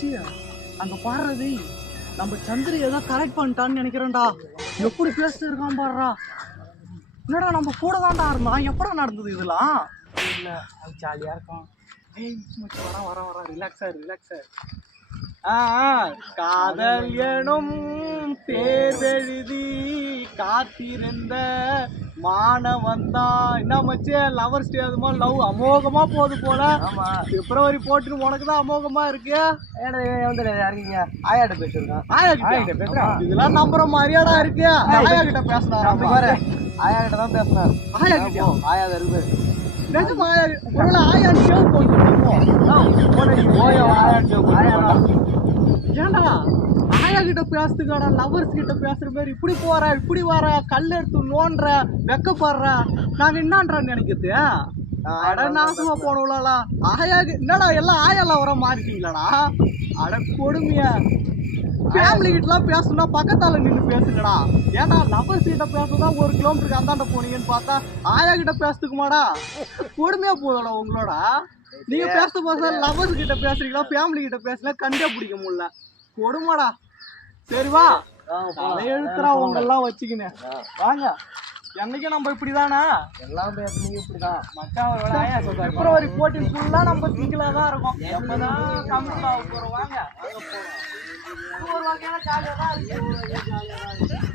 மச்சி அங்க பாடுறது நம்ம சந்திரி ஏதோ கரெக்ட் பண்ணிட்டான்னு நினைக்கிறேன்டா. எப்படி பேசிட்டு இருக்கான் பாடுறா. என்னடா நம்ம கூட தான்டா இருந்தான். எப்படா நடந்தது இதெல்லாம்? இல்லை அது ஜாலியாக இருக்கும். ஏய் மச்சி வர ரிலாக்ஸா காதல் எனும் தேர்வெழுதி காத்திருந்த மாணவன்தான். என்ன மச்சி லவர்ஸ் டே அதுமா லவ் அமோகமா போகுது போல. ஆமா பிப்ரவரி 14 உனக்கு தான் அமோகமா இருக்கு. வந்து இருக்கீங்க ஆயாட்ட பேசிருக்கேன். ஆயா கிட்ட பேசுறேன். இதெல்லாம் நம்புற மாதிரியாடா இருக்கு. ஆயா கிட்ட பேசினாரு. ஆயா கிட்ட தான் பேசினார். ஆயா கிட்ட ஆயா இருக்கு. நிஜமா ஆயா ஒருவேளை ஆயா சேவ் போய் ஏன்டா ஆயா கிட்ட பேசுறதுக்காடா லவர்ஸ் கிட்ட பேசுற மாதிரி இப்படி போற இப்படி வர கல் எடுத்து நோன்ற வெக்கப்படுற. நாங்க என்னன்றான்னு நினைக்கிறது. அட நாசமா போனவளா ஆயா என்னடா எல்லாம் ஆயாலாம் வர மாறிட்டீங்களாடா. அட கொடுமையா ஃபேமிலி கிட்டலாம் பேசணும்னா பக்கத்தால நின்று பேசுங்கடா. ஏன்னா லவர்ஸ் கிட்ட பேசுறதா 1 கிலோமீட்டருக்கு அந்தாண்ட போனீங்கன்னு பார்த்தா ஆயா கிட்ட பேசுக்குமாடா. கொடுமையா போதோட உங்களோட. நீங்க பேச லவர்ஸ் கிட்ட பேசுறீங்களா ஃபேமிலி கிட்ட பேசல கண்டே பிடிக்க முடியல. கொடுமாடா. சரி வா எழுத்துறா உங்கெல்லாம் வச்சுக்கினேன் வாங்க. என்னைக்கு நம்ம இப்படிதானா எல்லாம் பேசுனீங்க இப்படிதான் மச்சான். ஒரு ஆயா சொல்றாரு பிப்ரவரி 14 ஃபுல்லா நம்ம சிங்கிளா தான் இருக்கோம். எப்பதான் கம்மிட் ஆக போறோம். வாங்க போறோம். ஒரு வகையான ஜாலியா தான் இருக்கு.